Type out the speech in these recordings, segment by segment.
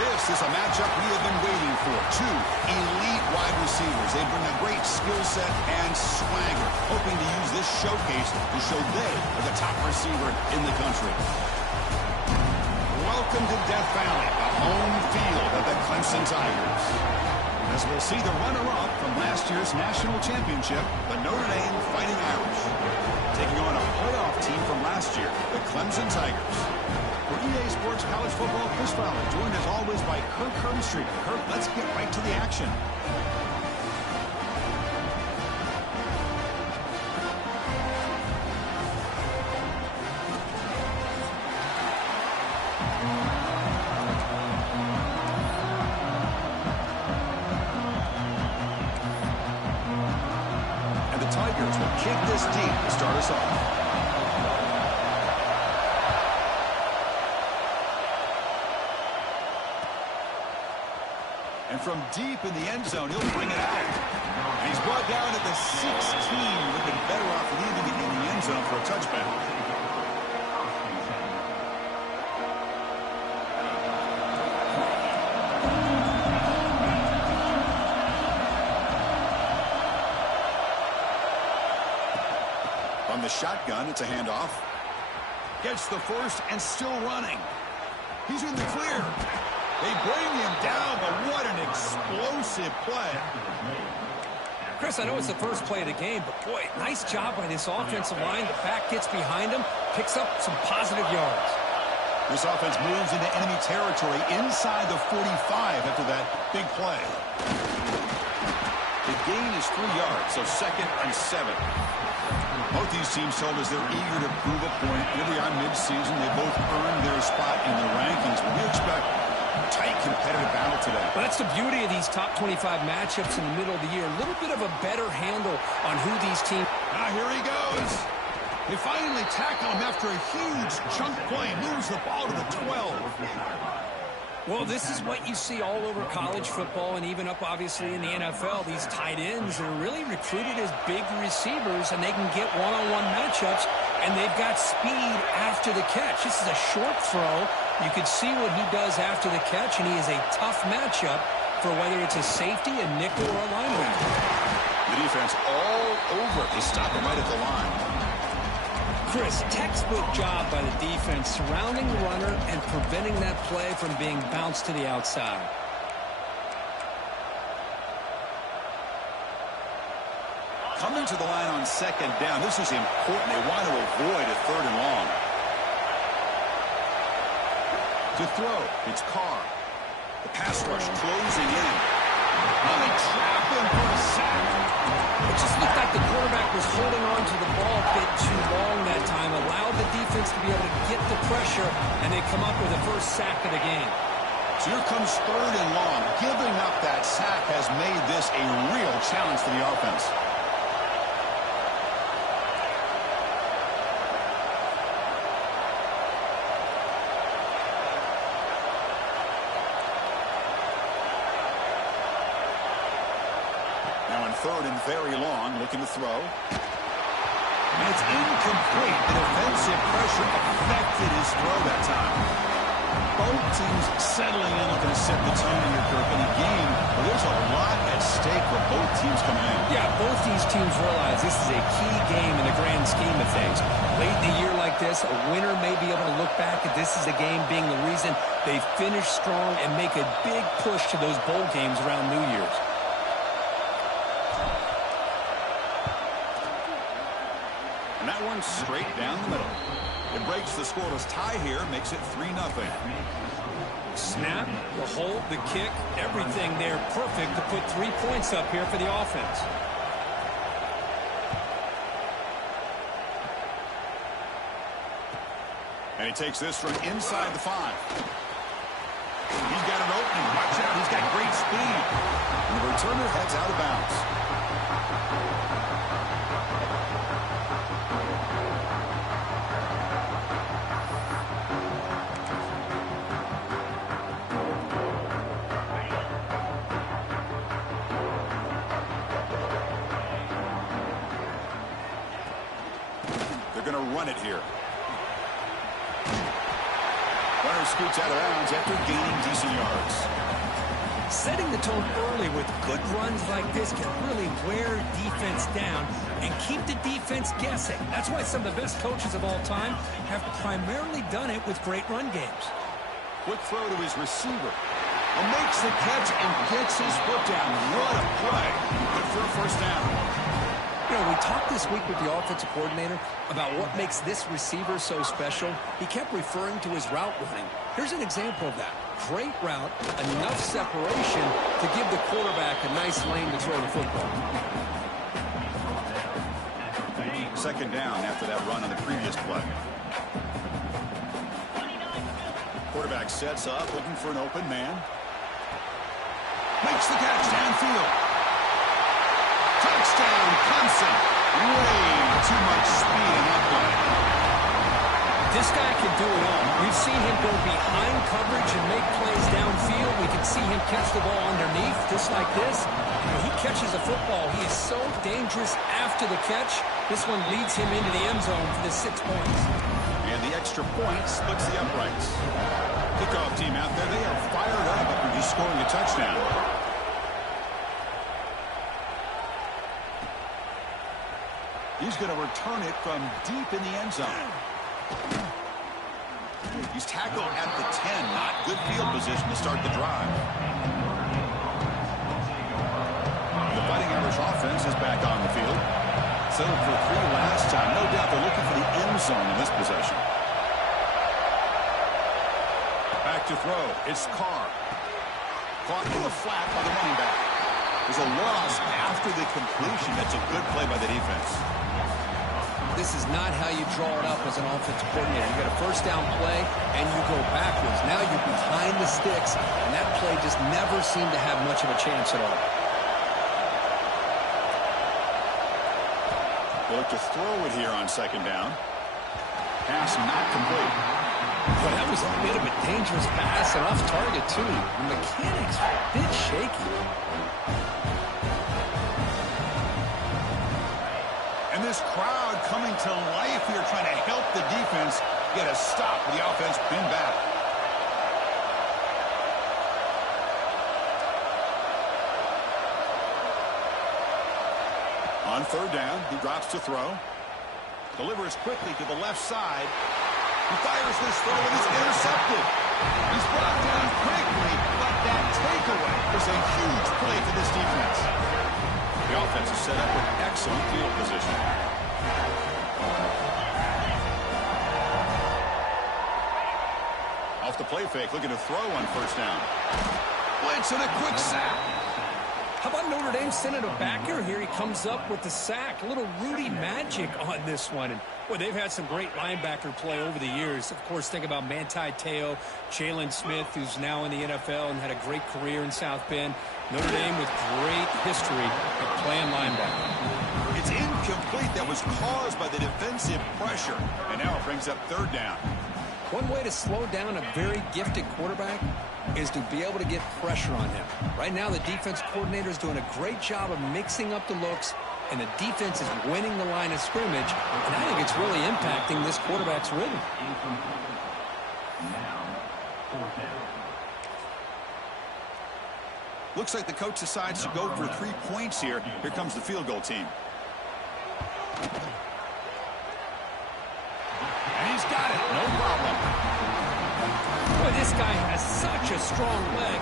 This is a matchup we have been waiting for. Two elite wide receivers. They bring a great skill set and swagger, hoping to use this showcase to show they are the top receiver in the country. Welcome to Death Valley, the home field of the Clemson Tigers. As we'll see the runner-up from last year's national championship, the Notre Dame Fighting Irish, taking on a playoff team from last year, the Clemson Tigers. For EA Sports College Football, Chris Fowler, joined as always by Kirk Herbstreit. Kirk, let's get right to the action. And the Tigers will kick this deep to start us off. And from deep in the end zone, he'll bring it out. And he's brought down at the 16, looking better off leaving it in the end zone for a touchback. From the shotgun, it's a handoff. Gets the first and still running. He's in the clear. They bring him down, but what an explosive play. Chris, I know it's the first play of the game, but boy, nice job by this offensive line. The back gets behind him, picks up some positive yards. This offense moves into enemy territory inside the 45 after that big play. The gain is 3 yards, so 2nd and 7. Both these teams told us they're eager to prove a point. Here we are mid-season. They both earned their spot in the rankings, but we expect tight competitive battle today. Well, that's the beauty of these top 25 matchups in the middle of the year. A little bit of a better handle on who these teams... Ah, here he goes. They finally tackle him after a huge chunk play. Moves the ball to the 12. Well, this is what you see all over college football and even up, obviously, in the NFL. These tight ends that are really recruited as big receivers, and they can get one-on-one matchups, and they've got speed after the catch. This is a short throw. You could see what he does after the catch, and he is a tough matchup for whether it's a safety, a nickel, or a linebacker. The defense all over to stop him right at the line. Chris, textbook job by the defense surrounding the runner and preventing that play from being bounced to the outside. Coming to the line on 2nd down. This is important. They want to avoid a 3rd and long. To throw, it's Carr. The pass rush closing in. Oh, they trap him for a sack. It just looked like the quarterback was holding on to the ball a bit too long that time, allowed the defense to be able to get the pressure, and they come up with the first sack of the game. So here comes 3rd and long. Giving up that sack has made this a real challenge for the offense. Now in 3rd and very long, looking to throw. And it's incomplete. The defensive pressure affected his throw that time. Both teams settling in, looking to set the tone here, Kirk, in a game where there's a lot at stake for both teams coming in. Yeah, both these teams realize this is a key game in the grand scheme of things. Late in the year like this, a winner may be able to look back at this as a game being the reason they finish strong and make a big push to those bowl games around New Year's. And that one straight down the middle. It breaks the scoreless tie here, makes it 3-0. Snap, the hold, the kick, everything there perfect to put 3 points up here for the offense. And he takes this from inside the 5. He's got an opening. Watch out. He's got great speed. And the returner heads out of bounds. They're going to run it here. Runner runner scoots out of bounds after gaining decent yards. Setting the tone early with good runs like this can really wear defense down and keep the defense guessing. That's why some of the best coaches of all time have primarily done it with great run games. Quick throw to his receiver. Makes the catch and gets his foot down. What a play. Good for a first down. You know, we talked this week with the offensive coordinator about what makes this receiver so special. He kept referring to his route running. Here's an example of that. Great route, enough separation to give the quarterback a nice lane to throw the football. Second down after that run on the previous play. Quarterback sets up, looking for an open man. Makes the catch downfield. Touchdown, Clemson. Way too much speed in that play. This guy can do it all. We've seen him go behind coverage and make plays downfield. We can see him catch the ball underneath, just like this. When he catches a football, he is so dangerous after the catch. This one leads him into the end zone for the 6 points. And the extra point splits the uprights. Kickoff team out there, they are fired up after just scoring a touchdown. He's going to return it from deep in the end zone. He's tackled at the 10. Not good field position to start the drive. The Fighting Irish offense is back on the field. Settled for 3 last time. No doubt they're looking for the end zone in this possession. Back to throw. It's Carr. Caught in the flat by the running back. There's a loss after the completion. That's a good play by the defense. This is not how you draw it up as an offensive coordinator. You get a first down play, and you go backwards. Now you're behind the sticks, and that play just never seemed to have much of a chance at all. They look to throw it here on second down. Pass not complete. Boy, that was a bit of a dangerous pass and off target, too. The mechanics are a bit shaky. And this crowd coming to life here, trying to help the defense get a stop with the offense pinned back. On third down, he drops to throw. Delivers quickly to the left side. He fires this throw and it's intercepted. He's brought down quickly, but that takeaway is a huge play for this defense. The offense is set up with excellent field position. Off the play fake, looking to throw on first down. Blitz and a quick sack. How about Notre Dame sending a backer here? He comes up with the sack. A little Rudy magic on this one. And, boy, they've had some great linebacker play over the years. Of course, think about Manti Te'o, Jalen Smith, who's now in the NFL and had a great career in South Bend. Notre Dame with great history of playing linebacker. It's incomplete. That was caused by the defensive pressure. And now it brings up third down. One way to slow down a very gifted quarterback is to be able to get pressure on him. Right now, the defense coordinator is doing a great job of mixing up the looks, and the defense is winning the line of scrimmage, and I think it's really impacting this quarterback's rhythm. Looks like the coach decides to go for 3 points here. Here comes the field goal team. And he's got it. No problem. Boy, this guy has such a strong leg.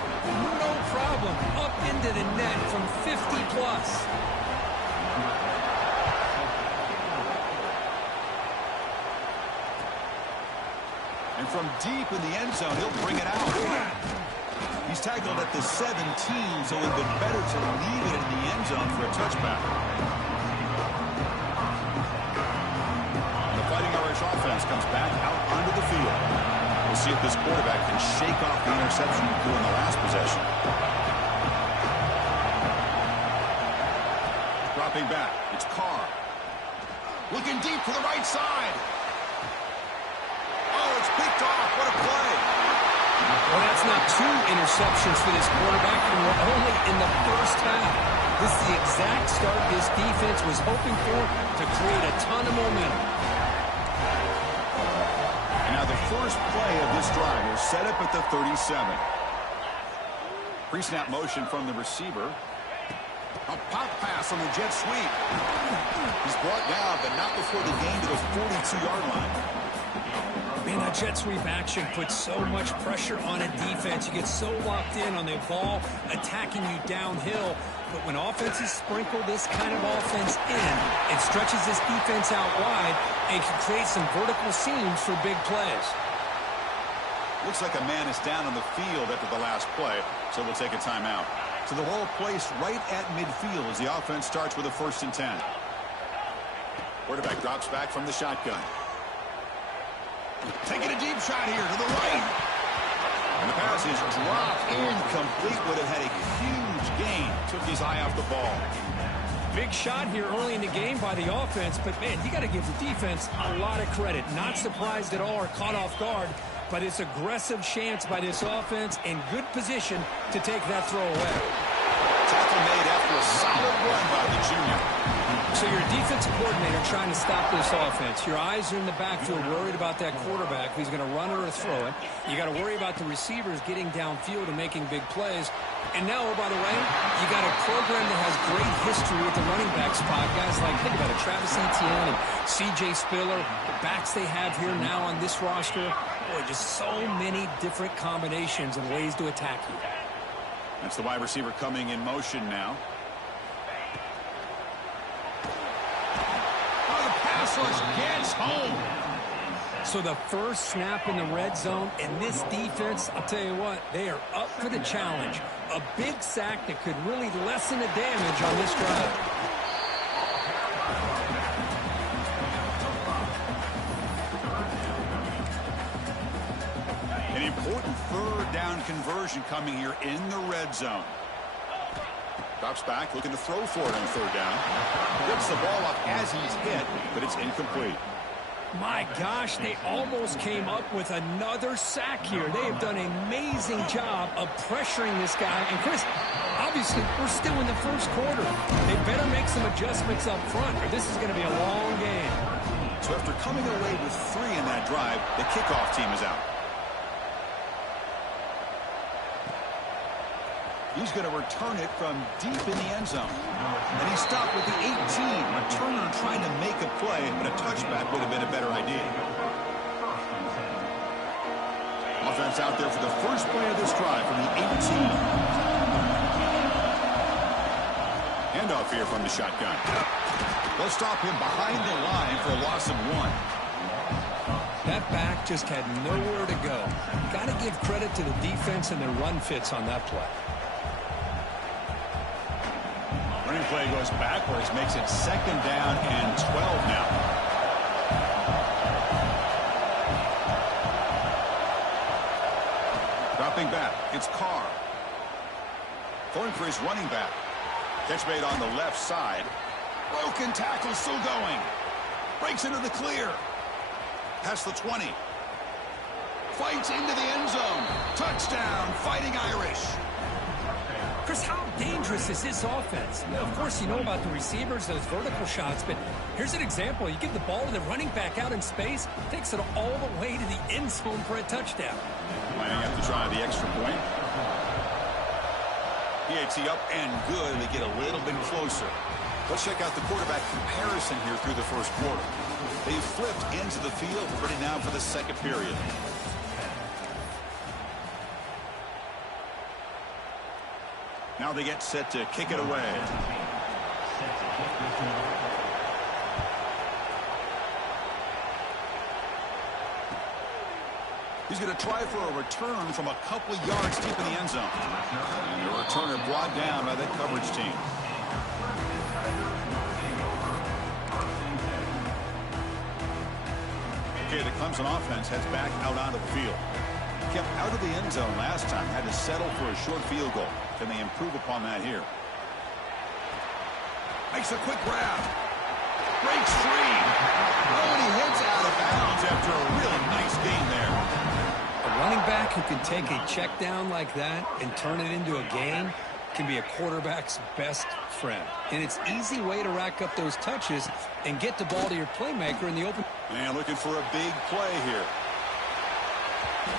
No problem. Up into the net from 50 plus. And from deep in the end zone, he'll bring it out. He's tackled at the 17, so it would have been better to leave it in the end zone for a touchback. The Fighting Irish offense comes back out onto the field. We'll see if this quarterback can shake off the interception he threw in the last possession. Dropping back, it's Carr. Looking deep to the right side. Oh, it's picked off. What a play. Well, that's not 2 interceptions for this quarterback, and we're only in the first half. This is the exact start this defense was hoping for to create a ton of momentum. And now the first play of this drive will set up at the 37. Pre-snap motion from the receiver. A pop pass on the jet sweep. He's brought down, but not before the gain to the 42-yard line. Man, that jet sweep action puts so much pressure on a defense. You get so locked in on the ball attacking you downhill. But when offenses sprinkle this kind of offense in, it stretches this defense out wide and can create some vertical seams for big plays. Looks like a man is down on the field after the last play, so we'll take a timeout. So the ball placed right at midfield as the offense starts with a 1st and 10. Quarterback drops back from the shotgun. Taking a deep shot here to the right. And the pass is dropped incomplete. Would have had a huge gain. Took his eye off the ball. Big shot here early in the game by the offense, but man, you got to give the defense a lot of credit. Not surprised at all or caught off guard, but it's aggressive chance by this offense in good position to take that throw away. Tackle made after a solid run by the junior. So you're a defensive coordinator trying to stop this offense. Your eyes are in the backfield worried about that quarterback who's going to run or throw it. You got to worry about the receivers getting downfield and making big plays. And now, oh, by the way, you got a program that has great history at the running back spot. Guys like, think about it, Travis Etienne and C.J. Spiller, the backs they have here now on this roster. Boy, just so many different combinations and ways to attack you. That's the wide receiver coming in motion now. Oh, the pass rush gets home. So the first snap in the red zone, and this defense, I'll tell you what, they are up for the challenge. A big sack that could really lessen the damage on this drive. An important 3rd down conversion coming here in the red zone. Drops back, looking to throw for it on 3rd down. Rips the ball up as he's hit, but it's incomplete. My gosh, they almost came up with another sack here. They have done an amazing job of pressuring this guy. And Chris, obviously, we're still in the first quarter. They better make some adjustments up front, or this is going to be a long game. So after coming away with 3 in that drive, the kickoff team is out. He's going to return it from deep in the end zone. And he stopped with the 18. Returner trying to make a play, but a touchback would have been a better idea. Offense out there for the first play of this drive from the 18. Handoff here from the shotgun. They'll stop him behind the line for a loss of 1. That back just had nowhere to go. Got to give credit to the defense and their run fits on that play. Running play goes backwards, makes it 2nd down and 12 now. Dropping back, it's Carr. Throwing for his running back. Catch made on the left side. Broken tackle still going. Breaks into the clear. Past the 20. Fights into the end zone. Touchdown, Fighting Irish. Chris, how dangerous is this offense? Well, of course, you know about the receivers, those vertical shots, but here's an example. You give the ball to the running back out in space, takes it all the way to the end zone for a touchdown. Lining up to try the extra point. PAT up and good. They get a little bit closer. Let's check out the quarterback comparison here through the first quarter. They've flipped into the field, ready now for the 2nd period. Now they get set to kick it away. He's going to try for a return from a couple of yards deep in the end zone. And the returner brought down by that coverage team. Okay, the Clemson offense heads back out onto the field. Kept out of the end zone last time, had to settle for a short field goal. Can they improve upon that here? Makes a quick grab. Breaks free. Oh, and he heads out of bounds after a really nice gain there. A running back who can take a check down like that and turn it into a gain can be a quarterback's best friend. And it's an easy way to rack up those touches and get the ball to your playmaker in the open. And looking for a big play here.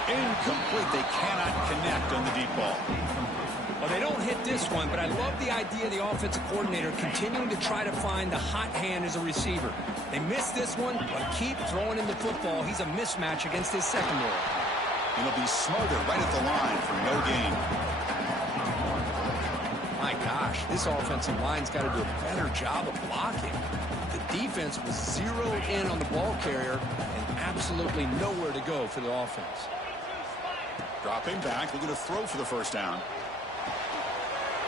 Incomplete. They cannot connect on the deep ball. Well, they don't hit this one, but I love the idea of the offensive coordinator continuing to try to find the hot hand as a receiver. They missed this one, but keep throwing him the football. He's a mismatch against his secondary. And he'll be smothered right at the line for no gain. My gosh, this offensive line's got to do a better job of blocking. The defense was zeroed in on the ball carrier and absolutely nowhere to go for the offense. Dropping back, looking to throw for the first down.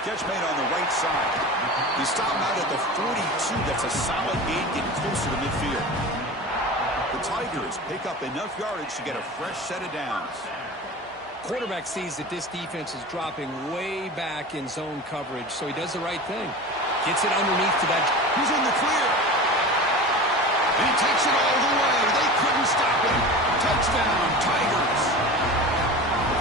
Catch made on the right side. He stopped out at the 42. That's a solid gain, getting closer to midfield. The Tigers pick up enough yardage to get a fresh set of downs. Quarterback sees that this defense is dropping way back in zone coverage, so he does the right thing. Gets it underneath to that. He's in the clear. And he takes it all the way. They couldn't stop him. Touchdown, Tigers.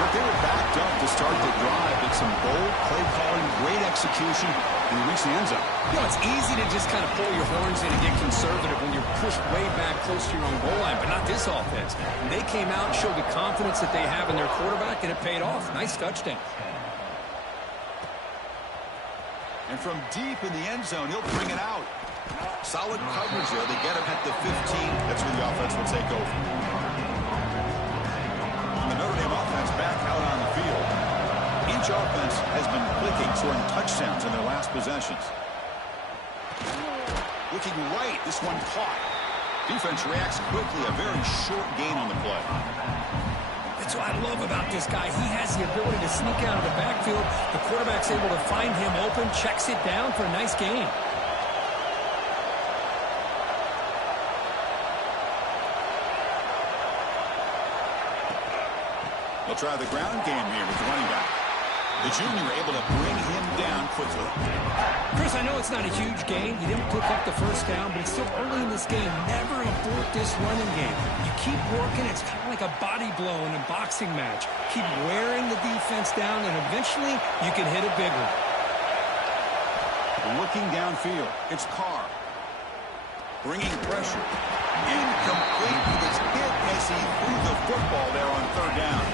But they were backed up to start the drive. It's some bold play calling, great execution, and he reached the end zone. You know, it's easy to just kind of pull your horns in and get conservative when you're pushed way back close to your own goal line, but not this offense. They came out and showed the confidence that they have in their quarterback, and it paid off. Nice touchdown. And from deep in the end zone, he'll bring it out. Solid coverage there. They get him at the 15. That's where the offense will take over. The Notre Dame offense back out on the field. Each offense has been clicking, scoring touchdowns in their last possessions. Looking right, this one caught. Defense reacts quickly, a very short gain on the play. That's what I love about this guy. He has the ability to sneak out of the backfield. The quarterback's able to find him open, checks it down for a nice gain. They'll try the ground game here with the running back. The junior able to bring him down quickly. Chris, I know it's not a huge gain. He didn't pick up the first down, but it's still early in this game. Never abort this running game. You keep working. It's kind of like a body blow in a boxing match. Keep wearing the defense down, and eventually you can hit a big one. Looking downfield, it's Carr. Bringing pressure. Incomplete. He gets hit as he threw the football there on third down.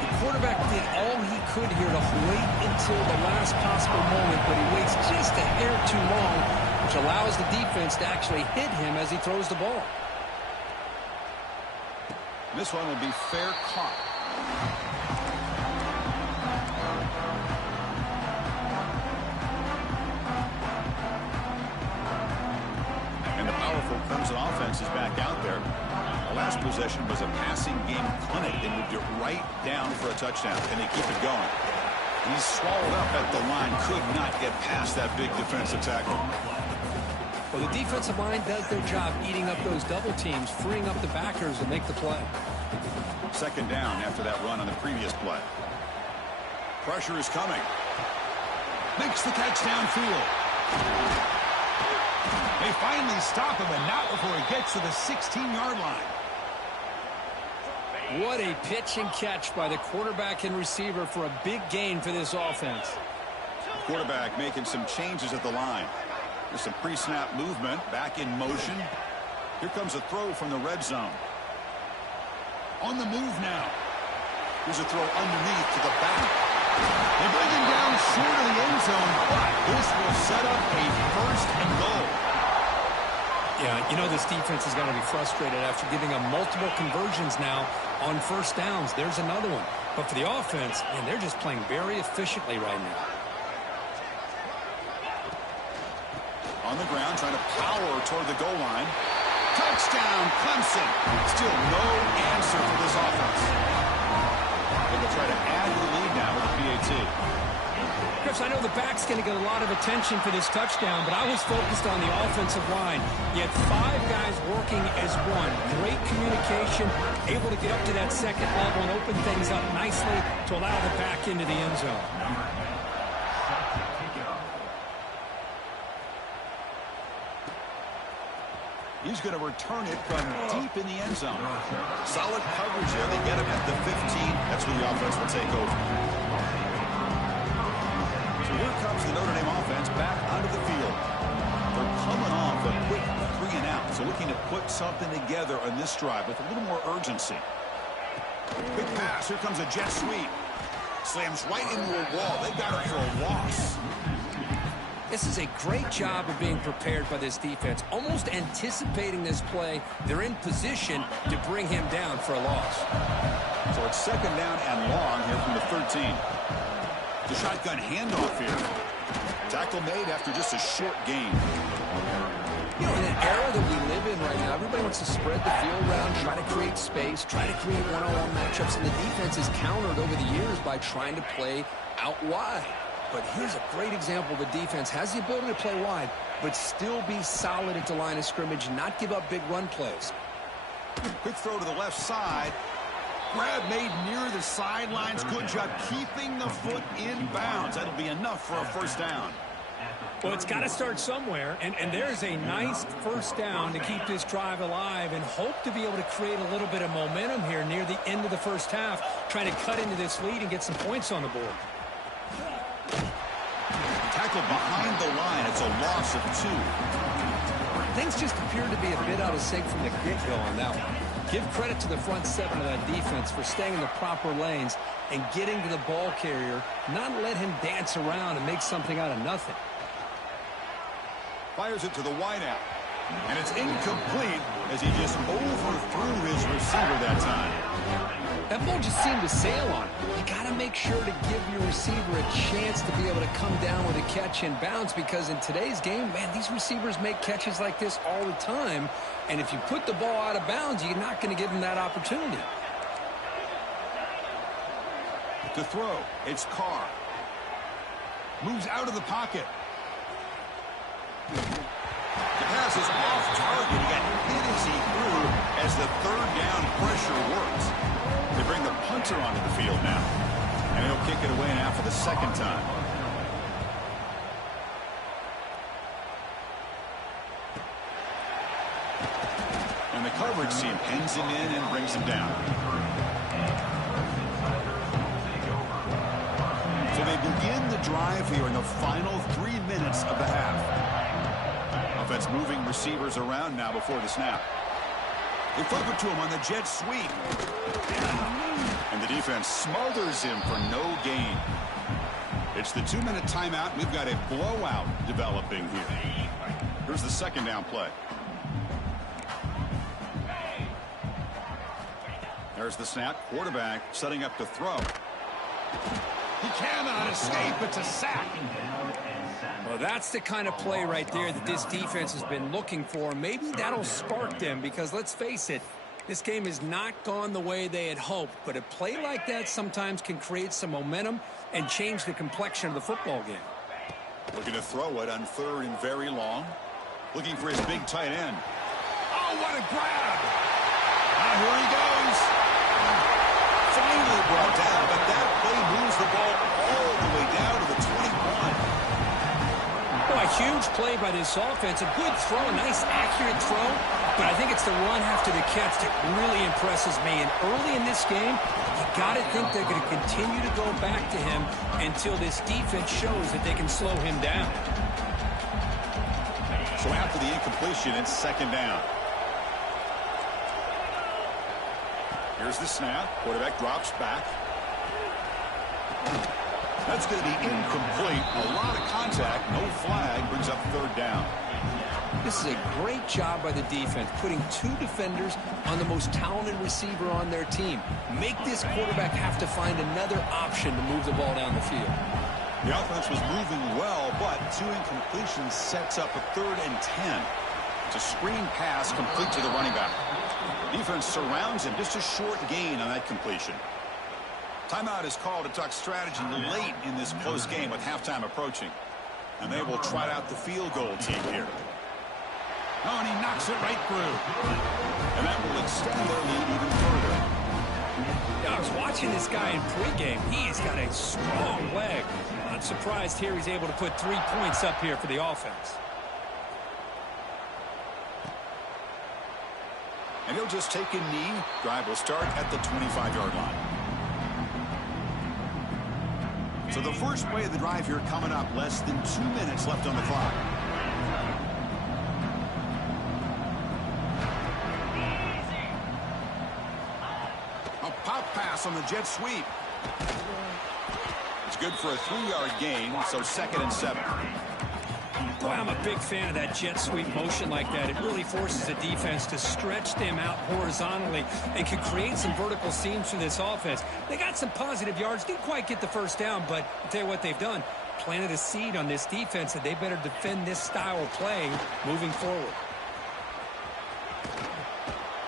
The quarterback did all he could here to wait until the last possible moment, but he waits just a hair too long, which allows the defense to actually hit him as he throws the ball. This one will be fair caught. And the powerful Clemson offense is back out there. The last possession was a passing game clinic. They moved it right down for a touchdown, and they keep it going. He's swallowed up at the line, could not get past that big defensive tackle. Well, the defensive line does their job eating up those double teams, freeing up the backers and make the play. Second down after that run on the previous play. Pressure is coming. Makes the catch downfield. They finally stop him, and not before he gets to the 16-yard line. What a pitch and catch by the quarterback and receiver for a big gain for this offense. Quarterback making some changes at the line. There's some pre-snap movement, back in motion. Here comes a throw from the red zone. On the move now. Here's a throw underneath to the back. They bring him down short of the end zone, but this will set up a first and goal. Yeah, you know this defense has got to be frustrated after giving them multiple conversions now on first downs. There's another one. But for the offense, man, they're just playing very efficiently right now. On the ground, trying to power toward the goal line. Touchdown, Clemson. Still no answer for this offense. They will try to add to the lead now with the PAT. Chris, I know the back's going to get a lot of attention for this touchdown, but I was focused on the offensive line. You had 5 guys working as one. Great communication, able to get up to that second level and open things up nicely to allow the back into the end zone. He's going to return it from deep in the end zone. Solid coverage there. They get him at the 15. That's where the offense will take over. So here comes the Notre Dame offense back onto the field. They're coming off a quick 3-and-out. So looking to put something together on this drive with a little more urgency. Quick pass. Here comes a jet sweep. Slams right into a wall. They got it for a loss. This is a great job of being prepared by this defense. Almost anticipating this play, they're in position to bring him down for a loss. So it's second down and long here from the 13. The shotgun handoff here. Tackle made after just a short gain. You know, in an era that we live in right now, everybody wants to spread the field around, try to create space, try to create one-on-one matchups, and the defense is countered over the years by trying to play out wide. But here's a great example of a defense has the ability to play wide, but still be solid at the line of scrimmage, not give up big run plays. Quick throw to the left side. Grab made near the sidelines. Good job keeping the foot in bounds. That'll be enough for a first down. Well, it's got to start somewhere, and there's a nice first down to keep this drive alive and hope to be able to create a little bit of momentum here near the end of the first half, trying to cut into this lead and get some points on the board. Tackled behind the line. It's a loss of 2. Things just appeared to be a bit out of sync from the get-go on that one. Give credit to the front seven of that defense for staying in the proper lanes and getting to the ball carrier, not let him dance around and make something out of nothing. Fires it to the wideout. And it's incomplete as he just overthrew his receiver that time. That ball just seemed to sail on him. You got to make sure to give your receiver a chance to be able to come down with a catch and bounce, because in today's game, man, these receivers make catches like this all the time. And if you put the ball out of bounds, you're not going to give them that opportunity. To throw, it's Carr. Moves out of the pocket. The pass is off target. He got hit as he threw as the third down pressure works. They bring the punter onto the field now. And he'll kick it away now for the second time. And the coverage team pins him in and brings him down. So they begin the drive here in the final 3 minutes of the half. Offense moving receivers around now before the snap. They flip it to him on the jet sweep. And the defense smothers him for no gain. It's the 2-minute timeout. We've got a blowout developing here. Here's the second down play. There's the snap. Quarterback setting up to throw. He cannot escape. It's a sack. Well, that's the kind of play right there that this defense has been looking for. Maybe that'll spark them, because let's face it, this game has not gone the way they had hoped. But a play like that sometimes can create some momentum and change the complexion of the football game. Looking to throw it on third and very long. Looking for his big tight end. Oh, what a grab! Now here he goes. Finally brought down, but that play moves the ball all the way down to the 21. Oh, a huge play by this offense. A good throw, a nice accurate throw. But I think it's the run after the catch that really impresses me. And early in this game, you got to think they're going to continue to go back to him until this defense shows that they can slow him down. So after the incompletion, it's second down. Here's the snap. Quarterback drops back. That's going to be incomplete. A lot of contact. No flag. Brings up third down. This is a great job by the defense, putting 2 defenders on the most talented receiver on their team. Make this quarterback have to find another option to move the ball down the field. The offense was moving well, but 2 incompletions sets up a 3rd and 10. It's a screen pass complete to the running back. Defense surrounds him. Just a short gain on that completion. Timeout is called to talk strategy late in this close game with halftime approaching. And they will try out the field goal team here. Oh, and he knocks it right through. And that will extend their lead even further. Yeah, I was watching this guy in pregame. He's got a strong leg. Not surprised here he's able to put 3 points up here for the offense. And he'll just take a knee. Drive will start at the 25-yard line. So the first play of the drive here coming up. Less than 2 minutes left on the clock. A pop pass pass on the jet sweep. It's good for a 3-yard gain, so 2nd and 7. Boy, I'm a big fan of that jet sweep motion like that. It really forces the defense to stretch them out horizontally and can create some vertical seams for this offense. They got some positive yards, didn't quite get the first down, but I'll tell you what they've done. Planted a seed on this defense that they better defend this style of play moving forward.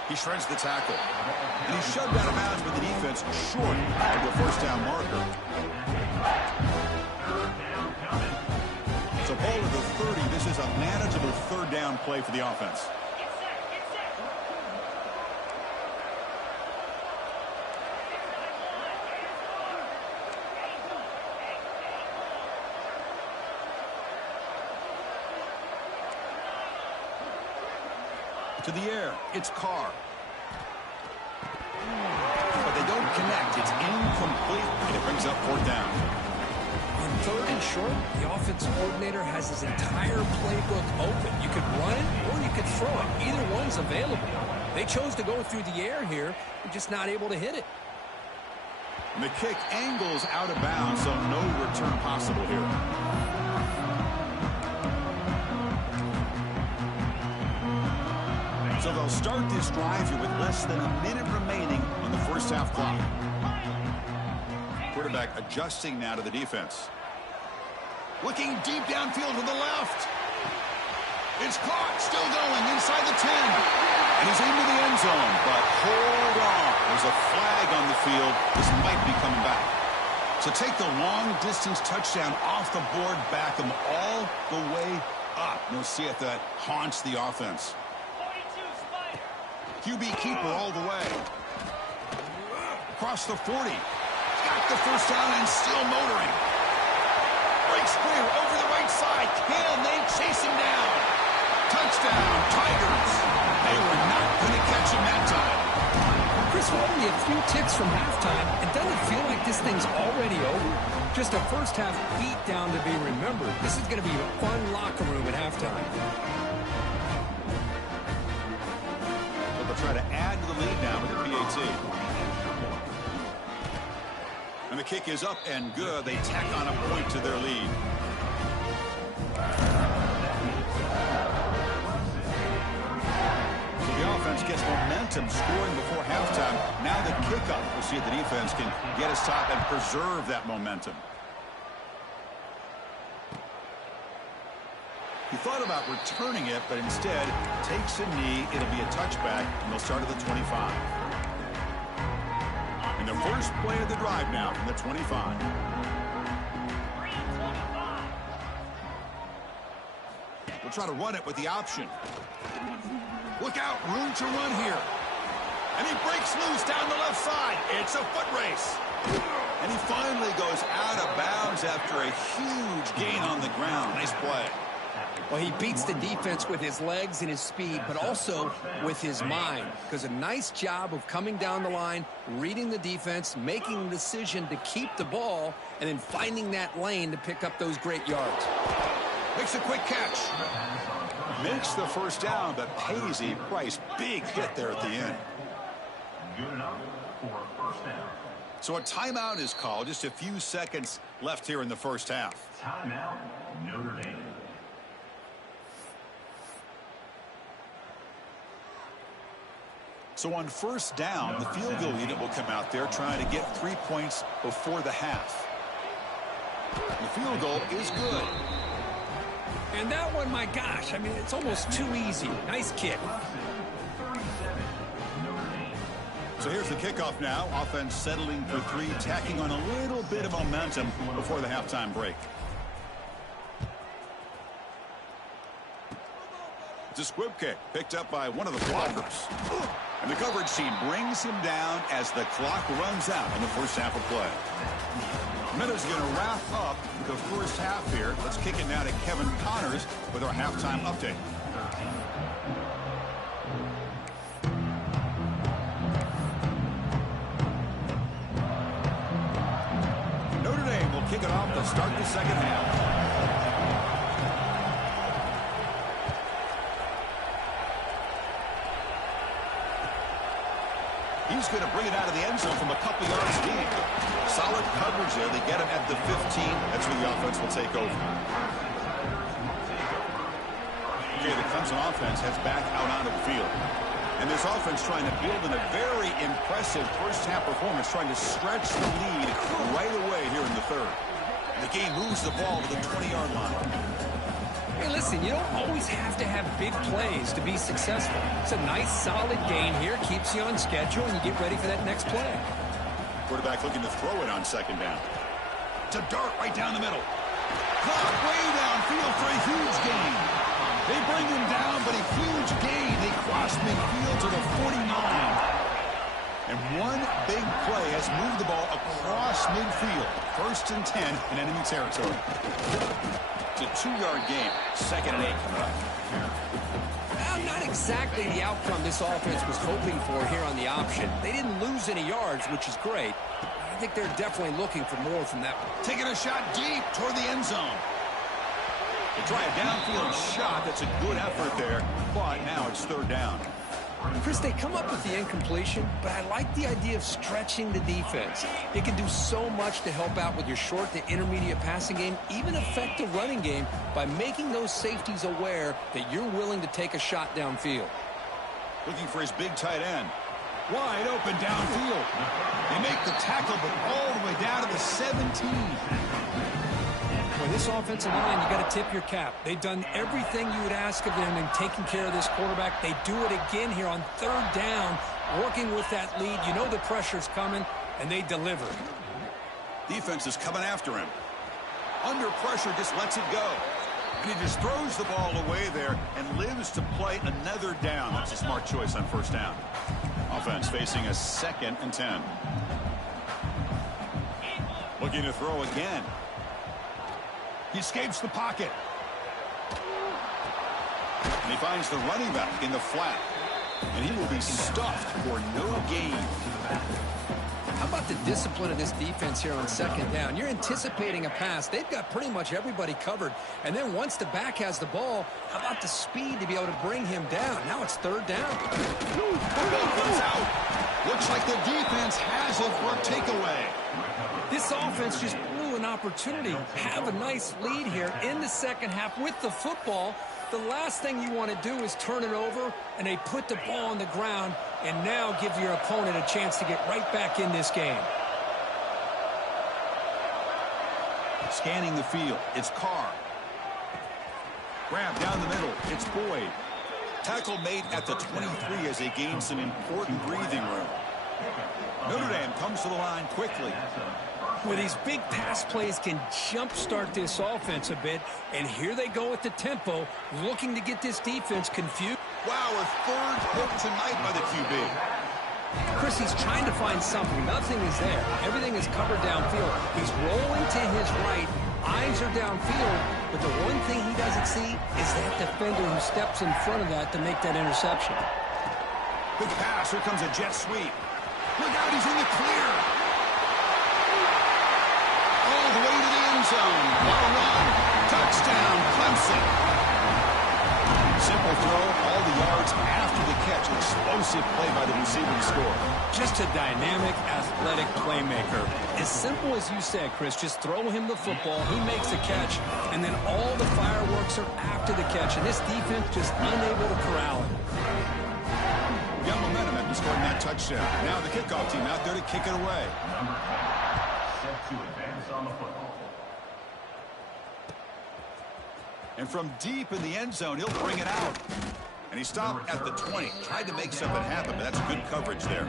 He shreds the tackle. And he's shoved out of bounds with the defense short of the first down marker. So ball to the 30. This is a manageable 3rd down play for the offense. To the air, it's Carr. But they don't connect. It's incomplete, and it brings up 4th down. On 3rd and short, the offensive coordinator has his entire playbook open. You could run it or you could throw it. Either one's available. They chose to go through the air here. They're just not able to hit it. And the kick angles out of bounds, so no return possible here. So they'll start this drive here with less than a minute remaining on the first half clock. Quarterback adjusting now to the defense. Looking deep downfield to the left. It's caught, still going inside the 10. And he's into the end zone, but hold on. There's a flag on the field. This might be coming back. So take the long-distance touchdown off the board, back them all the way up. You'll see it that haunts the offense. QB keeper all the way. Across the 40. Got the first down and still motoring. Breaks clear over the right side. Can they chase him down? Touchdown, Tigers. They were not going to catch him that time. Chris, we're only a few ticks from halftime. And doesn't it feel like this thing's already over? Just a first half beat down to be remembered. This is going to be a fun locker room at halftime. Try to add to the lead now with the PAT. And the kick is up and good. They tack on a point to their lead. So the offense gets momentum scoring before halftime. Now the kickoff. We'll see if the defense can get his top and preserve that momentum. He thought about returning it, but instead takes a knee. It'll be a touchback, and they'll start at the 25. And the first play of the drive now from the 25. We'll try to run it with the option. Look out, room to run here. And he breaks loose down the left side. It's a foot race. And he finally goes out of bounds after a huge gain on the ground. Nice play. Well, he beats the defense with his legs and his speed, but also with his mind. Because a nice job of coming down the line, reading the defense, making the decision to keep the ball, and then finding that lane to pick up those great yards. Makes a quick catch. Makes the first down, but pays a price. Big hit there at the end. Good enough for a first down. So a timeout is called. Just a few seconds left here in the first half. Timeout, Notre Dame. So on first down, the field goal unit will come out there trying to get 3 points before the half. The field goal is good. And that one, my gosh, I mean, it's almost too easy. Nice kick. So here's the kickoff now. Offense settling for 3, tacking on a little bit of momentum before the halftime break. It's a squib kick picked up by one of the blockers. And the coverage team brings him down as the clock runs out in the first half of play. Minutes going to wrap up the first half here. Let's kick it now to Kevin Connors with our halftime update. Notre Dame will kick it off to start the second half. He He's going to bring it out of the end zone from a couple yards deep. Solid coverage there. They get him at the 15. That's where the offense will take over. Okay, the Clemson offense heads back out onto the field. And this offense trying to build in a very impressive first-half performance, trying to stretch the lead right away here in the third. The game moves the ball to the 20-yard line. Hey, listen, you don't always have to have big plays to be successful. It's a nice, solid gain here. Keeps you on schedule, and you get ready for that next play. Quarterback looking to throw it on second down. To dart right down the middle. Caught way downfield for a huge gain. They bring him down, but a huge gain. They cross midfield to the 49. And one big play has moved the ball across midfield. 1st and 10 in enemy territory. It's a 2-yard gain. 2nd and 8 coming up. Well, not exactly the outcome this offense was hoping for here on the option. They didn't lose any yards, which is great. I think they're definitely looking for more from that one. Taking a shot deep toward the end zone. They try a downfield shot. That's a good effort there, but now it's 3rd down. Chris, they come up with the incompletion, but I like the idea of stretching the defense. It can do so much to help out with your short to intermediate passing game, even affect the running game by making those safeties aware that you're willing to take a shot downfield. Looking for his big tight end. Wide open downfield. They make the tackle, but all the way down to the 17. Boy, this offensive line, you got to tip your cap. They've done everything you would ask of them in taking care of this quarterback. They do it again here on 3rd down, working with that lead. You know the pressure's coming, and they deliver. Defense is coming after him. Under pressure, just lets it go. And he just throws the ball away there and lives to play another down. That's a smart choice on 1st down. Offense facing a 2nd and 10. Looking to throw again. He escapes the pocket. And he finds the running back in the flat. And he will be stuffed for no gain. How about the discipline of this defense here on 2nd down? You're anticipating a pass. They've got pretty much everybody covered. And then once the back has the ball, how about the speed to be able to bring him down? Now it's 3rd down. Ball comes out. Looks like the defense has it for a takeaway. This offense just blew an opportunity. Have a nice lead here in the 2nd half with the football. The last thing you want to do is turn it over, and they put the ball on the ground and now give your opponent a chance to get right back in this game. Scanning the field, it's Carr. Grab down the middle, it's Boyd. Tackle made at the 23 as they gain some important breathing room. Notre Dame comes to the line quickly. Well, these big pass plays can jumpstart this offense a bit, and here they go at the tempo, looking to get this defense confused. Wow, a 3rd hit tonight by the QB. Chris, he's trying to find something. Nothing is there. Everything is covered downfield. He's rolling to his right. Eyes are downfield, but the one thing he doesn't see is that defender who steps in front of that to make that interception. Big pass. Here comes a jet sweep. Look out, he's in the clear. All the way to the end zone. Ball run. Touchdown, Clemson. Simple throw, all the yards after the catch. Explosive play by the receiver to score. Just a dynamic, athletic playmaker. As simple as you said, Chris, just throw him the football, he makes the catch, and then all the fireworks are after the catch, and this defense just unable to corral him. Got momentum after scoring that touchdown. Now the kickoff team out there to kick it away. Set to advance on the football. And from deep in the end zone, he'll bring it out. And he stopped at the 20. Tried to make something happen, but that's good coverage there.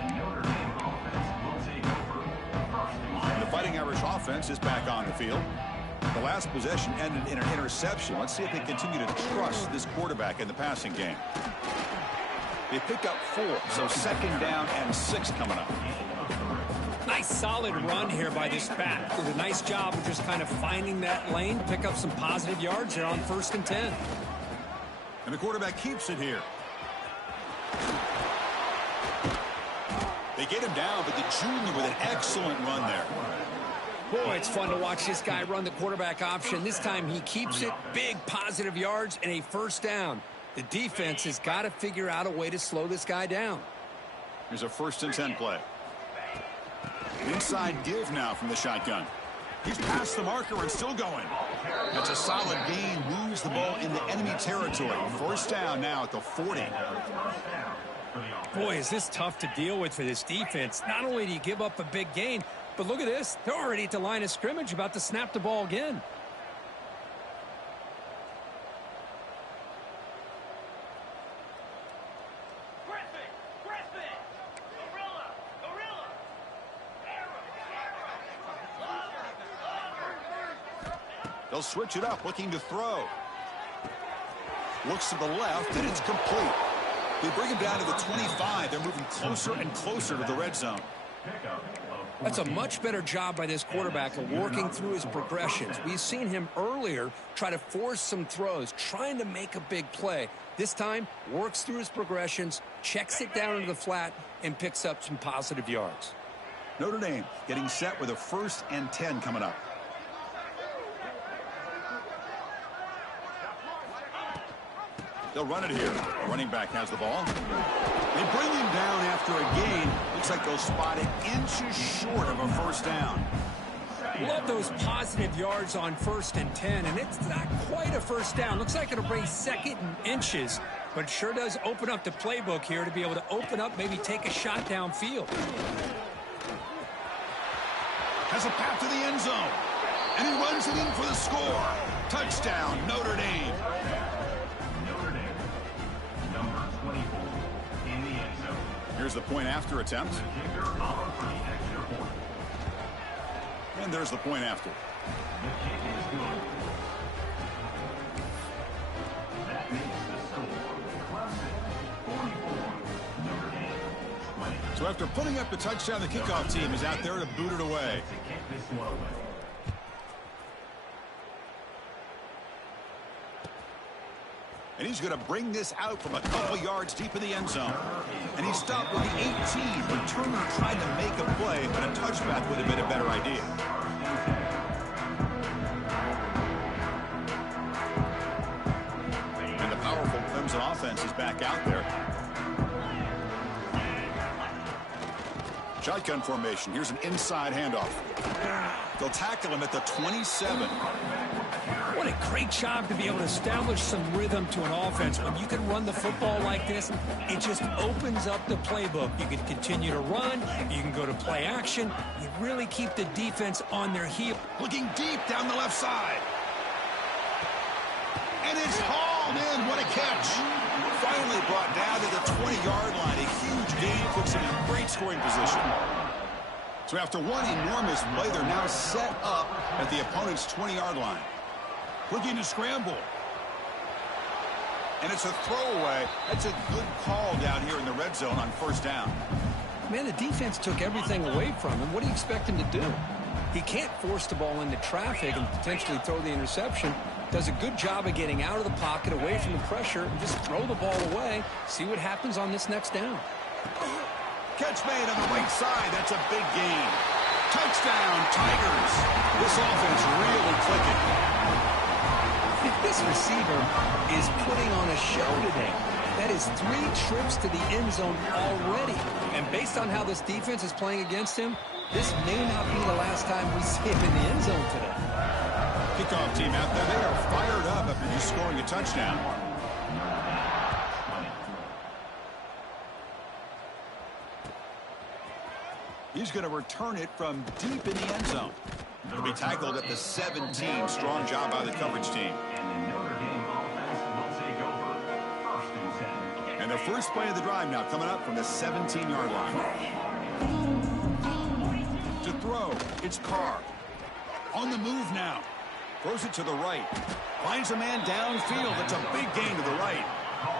And the Fighting Irish offense is back on the field. The last possession ended in an interception. Let's see if they continue to trust this quarterback in the passing game. They pick up 4, so 2nd down and 6 coming up. Nice solid run here by this back. Did a nice job of just kind of finding that lane, pick up some positive yards here on 1st and 10. And the quarterback keeps it here. They get him down, but the junior with an excellent run there. Boy, it's fun to watch this guy run the quarterback option. This time he keeps it, big positive yards, and a 1st down. The defense has got to figure out a way to slow this guy down. Here's a 1st and 10 play. Inside give now from the shotgun. He's past the marker and still going. That's a solid gain. Moves the ball into enemy territory. 1st down now at the 40. Boy, is this tough to deal with for this defense. Not only do you give up a big gain, but look at this. They're already at the line of scrimmage, about to snap the ball again. They'll switch it up, looking to throw. Looks to the left, and it's complete. They bring him down to the 25. They're moving closer and closer to the red zone. That's a much better job by this quarterback of working through his progressions. We've seen him earlier try to force some throws, trying to make a big play. This time, works through his progressions, checks it down into the flat, and picks up some positive yards. Notre Dame getting set with a 1st and 10 coming up. They'll run it here. Running back has the ball. They bring him down after a gain. Looks like they'll spot it inches short of a 1st down. Love those positive yards on 1st and 10, and it's not quite a 1st down. Looks like it'll bring 2nd and inches, but it sure does open up the playbook here to be able to open up, maybe take a shot downfield. Has a path to the end zone, and he runs it in for the score. Touchdown, Notre Dame. Here's the point after attempt. And there's the point after. So after putting up the touchdown, the kickoff team is out there to boot it away. And he's going to bring this out from a couple yards deep in the end zone. And he stopped with the 18. Returner tried to make a play, but a touchback would have been a better idea. And the powerful Clemson offense is back out there. Shotgun formation. Here's an inside handoff. They'll tackle him at the 27. What a great job to be able to establish some rhythm to an offense. When you can run the football like this, it just opens up the playbook. You can continue to run. You can go to play action. You really keep the defense on their heel. Looking deep down the left side. And it's hauled in. What a catch. Finally brought down to the 20-yard line. A huge gain puts him in great scoring position. So after one enormous play, they're now set up at the opponent's 20-yard line. Looking to scramble. And it's a throwaway. That's a good call down here in the red zone on 1st down. Man, the defense took everything away from him. What do you expect him to do? He can't force the ball into traffic and potentially throw the interception. Does a good job of getting out of the pocket, away from the pressure, and just throw the ball away. See what happens on this next down. Catch made on the right side. That's a big gain. Touchdown, Tigers. This offense really clicking. This receiver is putting on a show today. That is 3 trips to the end zone already. And based on how this defense is playing against him, this may not be the last time we see him in the end zone today. Kickoff team out there. They are fired up after just scoring a touchdown. He's going to return it from deep in the end zone. He'll be tackled at the 17. Strong job by the coverage team. And the first play of the drive now coming up from the 17-yard line. To throw, it's Carr. On the move now. Throws it to the right. Finds a man downfield. That's a big gain to the right.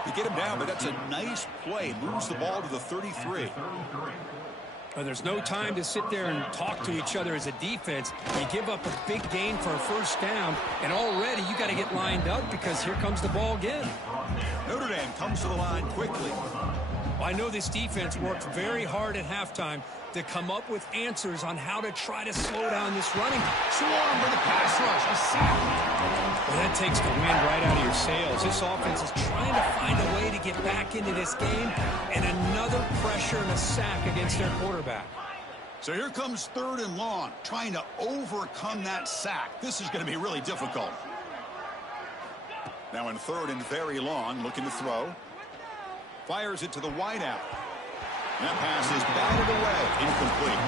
You get him down, but that's a nice play. Moves the ball to the 33. There's no time to sit there and talk to each other as a defense. You give up a big gain for a 1st down, and already you got to get lined up because here comes the ball again. Notre Dame comes to the line quickly. Well, I know this defense worked very hard at halftime to come up with answers on how to try to slow down this running. Swarm with a pass rush. A sack. Well, that takes the wind right out of your sails. This offense is trying to find a way to get back into this game, and another pressure and a sack against their quarterback. So here comes 3rd and long, trying to overcome that sack. This is going to be really difficult. Now in 3rd and very long, looking to throw. Fires it to the wideout. That pass is batted away, incomplete.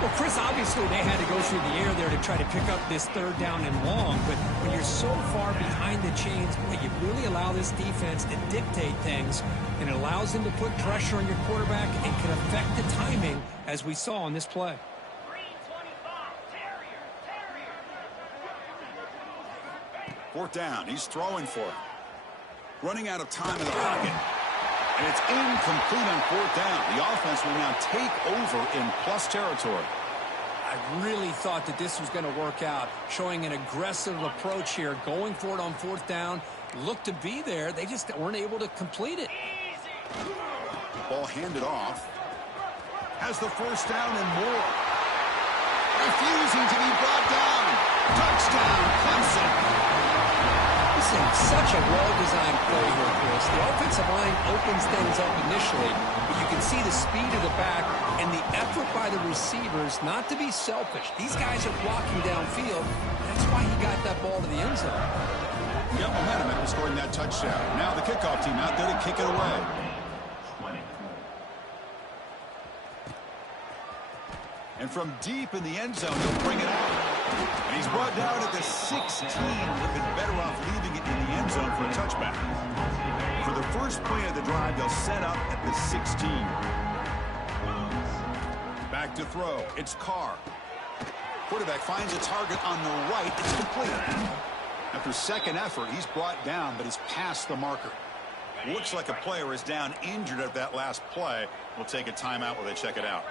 Well, Chris, obviously they had to go through the air there to try to pick up this 3rd down and long, but when you're so far behind the chains, boy, you really allow this defense to dictate things, and it allows them to put pressure on your quarterback and can affect the timing, as we saw on this play. 4th down, he's throwing for it. Running out of time in the pocket. And it's incomplete on 4th down. The offense will now take over in plus territory. I really thought that this was going to work out, showing an aggressive approach here, going for it on 4th down. Looked to be there. They just weren't able to complete it. Ball handed off. Has the 1st down and more. Refusing to be brought down. Touchdown, Clemson. This is such a well-designed play here, Chris. The offensive line opens things up initially, but you can see the speed of the back and the effort by the receivers not to be selfish. These guys are blocking downfield. That's why he got that ball to the end zone. Got momentum after scoring that touchdown. Now the kickoff team out there to kick it away. And from deep in the end zone, he'll bring it out. And he's brought down at the 16. Would have been better off leaving it in the end zone for a touchback. For the first play of the drive, they'll set up at the 16. Back to throw. It's Carr. Quarterback finds a target on the right. It's complete. After second effort, he's brought down, but he's past the marker. Looks like a player is down injured at that last play. We'll take a timeout while they check it out.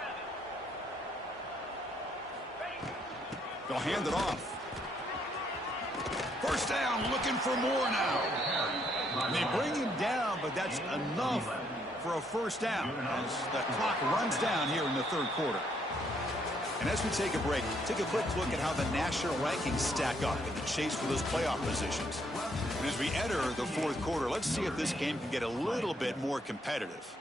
They'll hand it off. 1st down, looking for more now. And they bring him down, but that's enough for a 1st down as the clock runs down here in the 3rd quarter. And as we take a break, take a quick look at how the national rankings stack up in the chase for those playoff positions. And as we enter the 4th quarter, let's see if this game can get a little bit more competitive.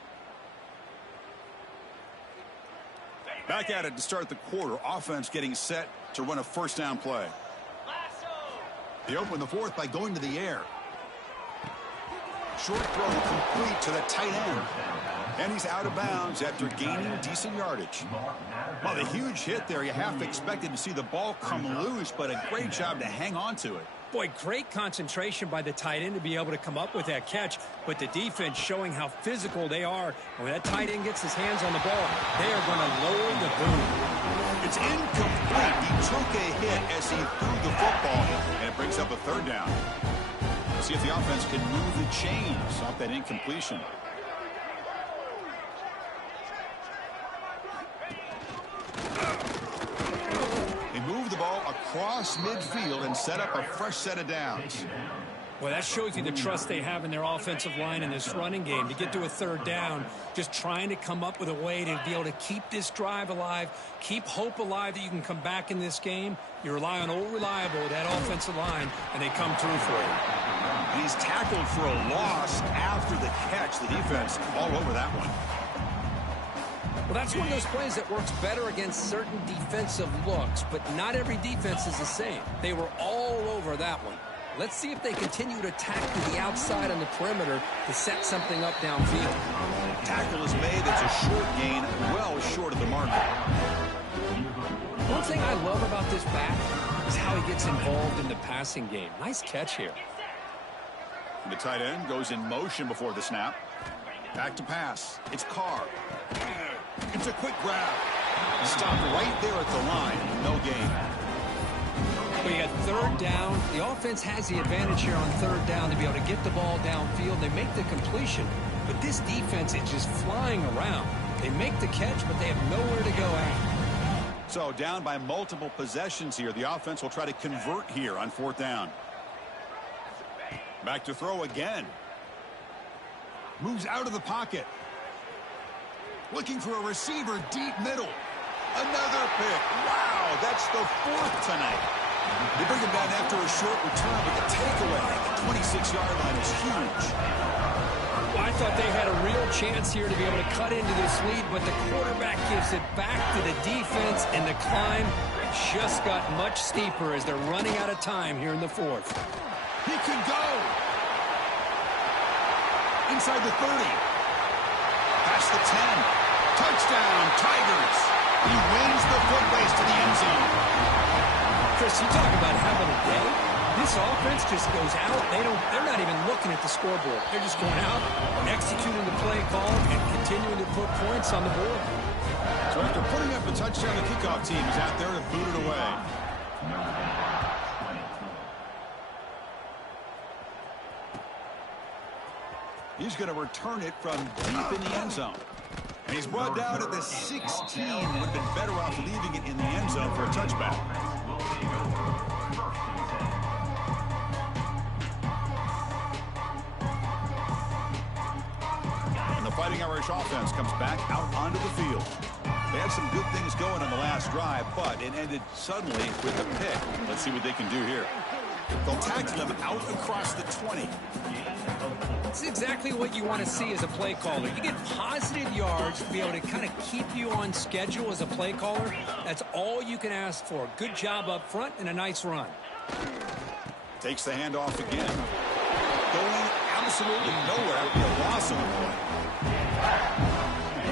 Back at it to start the quarter. Offense getting set to run a 1st down play. They open the 4th by going to the air. Short throw complete to the tight end. And he's out of bounds after gaining decent yardage. Well, the huge hit there, you half expected to see the ball come loose, but a great job to hang on to it. Boy, great concentration by the tight end to be able to come up with that catch, but the defense showing how physical they are. When that tight end gets his hands on the ball, they are going to lower the boom. It's incomplete. He took a hit as he threw the football, and it brings up a 3rd down. Let's see if the offense can move the chains off that incompletion. Move the ball across midfield and set up a fresh set of downs. Well, that shows you the trust they have in their offensive line in this running game. To get to a 3rd down, just trying to come up with a way to be able to keep this drive alive, keep hope alive that you can come back in this game. You rely on old reliable, that offensive line, and they come through for you. And he's tackled for a loss after the catch. The defense all over that one. Well, that's one of those plays that works better against certain defensive looks, but not every defense is the same. They were all over that one. Let's see if they continue to attack to the outside on the perimeter to set something up downfield. Tackle is made. It's a short gain, well short of the marker. One thing I love about this back is how he gets involved in the passing game. Nice catch here. The tight end goes in motion before the snap. Back to pass. It's Carr. It's a quick grab. Stopped right there at the line. No gain. Well, you got 3rd down. The offense has the advantage here on 3rd down to be able to get the ball downfield. They make the completion, but this defense is just flying around. They make the catch, but they have nowhere to go at. So down by multiple possessions here. The offense will try to convert here on 4th down. Back to throw again. Moves out of the pocket. Looking for a receiver deep middle. Another pick. Wow, that's the 4th tonight. They bring him down after a short return, but the takeaway at the 26-yard line is huge. Well, I thought they had a real chance here to be able to cut into this lead, but the quarterback gives it back to the defense, and the climb just got much steeper as they're running out of time here in the 4th. He can go. Inside the 30. Past the 10. Touchdown, Tigers. He wins the foot race to the end zone. Chris, you talk about having a day. This offense just goes out. They're not even looking at the scoreboard. They're just going out, executing the play call, and continuing to put points on the board. So after putting up a touchdown, the kickoff team is out there to boot it away. He's going to return it from deep in the end zone. And he's brought down at the 16. Would have been better off leaving it in the end zone for a touchback. And the Fighting Irish offense comes back out onto the field. They had some good things going on the last drive, but it ended suddenly with a pick. Let's see what they can do here. They'll tackle him out across the 20. It's exactly what you want to see as a play caller. You get positive yards to be able to kind of keep you on schedule as a play caller. That's all you can ask for. Good job up front and a nice run. Takes the handoff again. Going absolutely nowhere. That would be a loss on the play.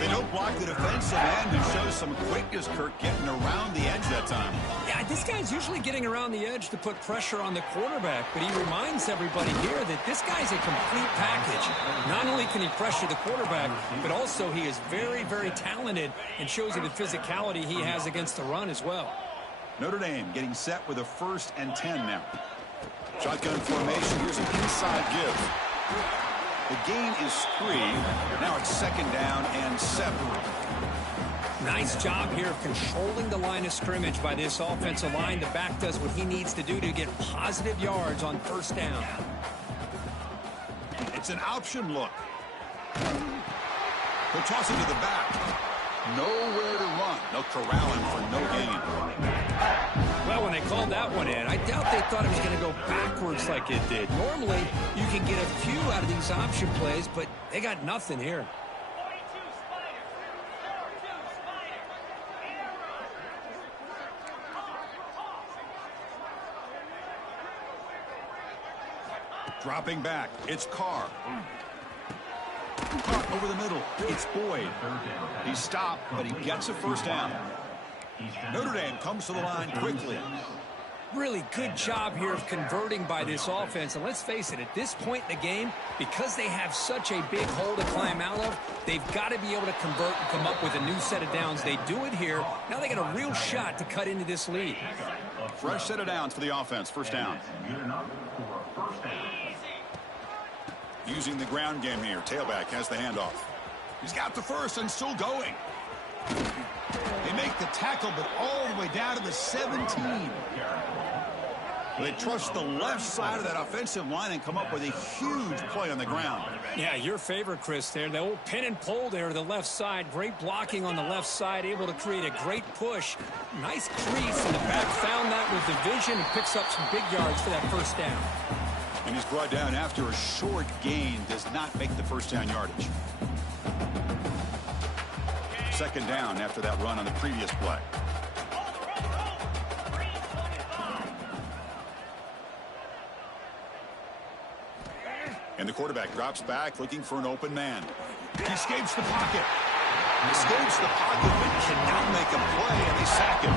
They don't block the defensive end and show some quickness, Kirk, getting around the edge that time. Yeah, this guy's usually getting around the edge to put pressure on the quarterback, but he reminds everybody here that this guy's a complete package. Not only can he pressure the quarterback, but also he is very, very talented and shows you the physicality he has against the run as well. Notre Dame getting set with a 1st and 10 now. Shotgun formation. Here's an inside give. The gain is 3. Now it's 2nd down and 7. Nice job here of controlling the line of scrimmage by this offensive line. The back does what he needs to do to get positive yards on 1st down. It's an option look. He'll toss it to the back. Nowhere to run. They'll corral him for no gain. Well, when they called that one in, I doubt they thought it was going to go backwards like it did. Normally, you can get a few out of these option plays, but they got nothing here. Dropping back. It's Carr. Caught over the middle. It's Boyd. He stopped, but he gets a 1st down. Notre Dame comes to the line quickly. Really good job here of converting by this offense. And let's face it, at this point in the game, because they have such a big hole to climb out of, they've got to be able to convert and come up with a new set of downs. They do it here. Now they got a real shot to cut into this lead. Fresh set of downs for the offense. 1st down. Using the ground game here. Tailback has the handoff. He's got the 1st and still going. They make the tackle, but all the way down to the 17. They trust the left side of that offensive line and come up with a huge play on the ground. Yeah, your favorite, Chris, there. The old pin and pull there to the left side. Great blocking on the left side, able to create a great push. Nice crease, and the back found that with the vision and picks up some big yards for that 1st down. And he's brought down after a short gain. Does not make the 1st down yardage. 2nd down after that run on the previous play. And the quarterback drops back looking for an open man. He escapes the pocket. Escapes the pocket, but cannot make a play, and they sack him.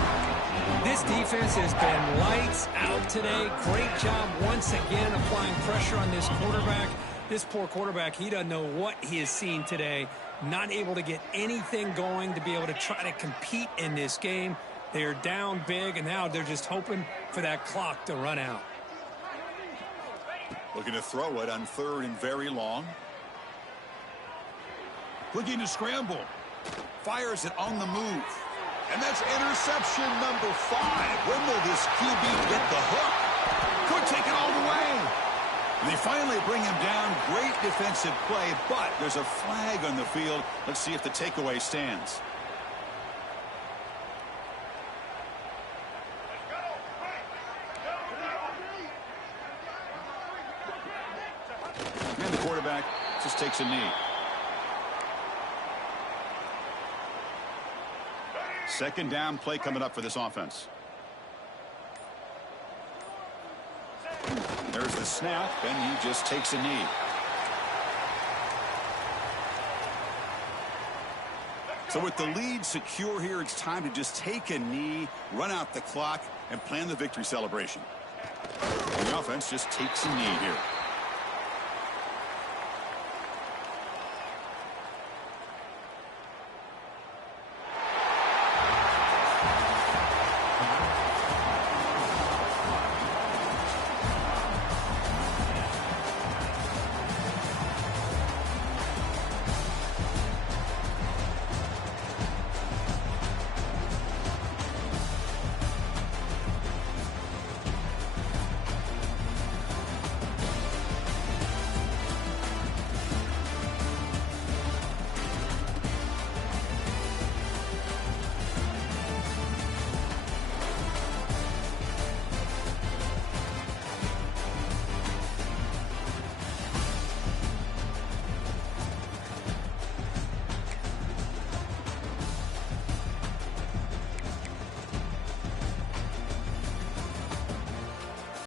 This defense has been lights out today. Great job once again applying pressure on this quarterback. This poor quarterback, he doesn't know what he has seen today. Not able to get anything going to be able to try to compete in this game. They're down big, and now they're just hoping for that clock to run out. Looking to throw it on 3rd and very long. Looking to scramble. Fires it on the move. And that's interception number 5. When will this QB get the hook? Could take it all the way. They finally bring him down. Great defensive play, but there's a flag on the field. Let's see if the takeaway stands. And the quarterback just takes a knee. Second down play coming up for this offense. There's the snap, and he just takes a knee. So with the lead secure here, it's time to just take a knee, run out the clock, and plan the victory celebration. And the offense just takes a knee here.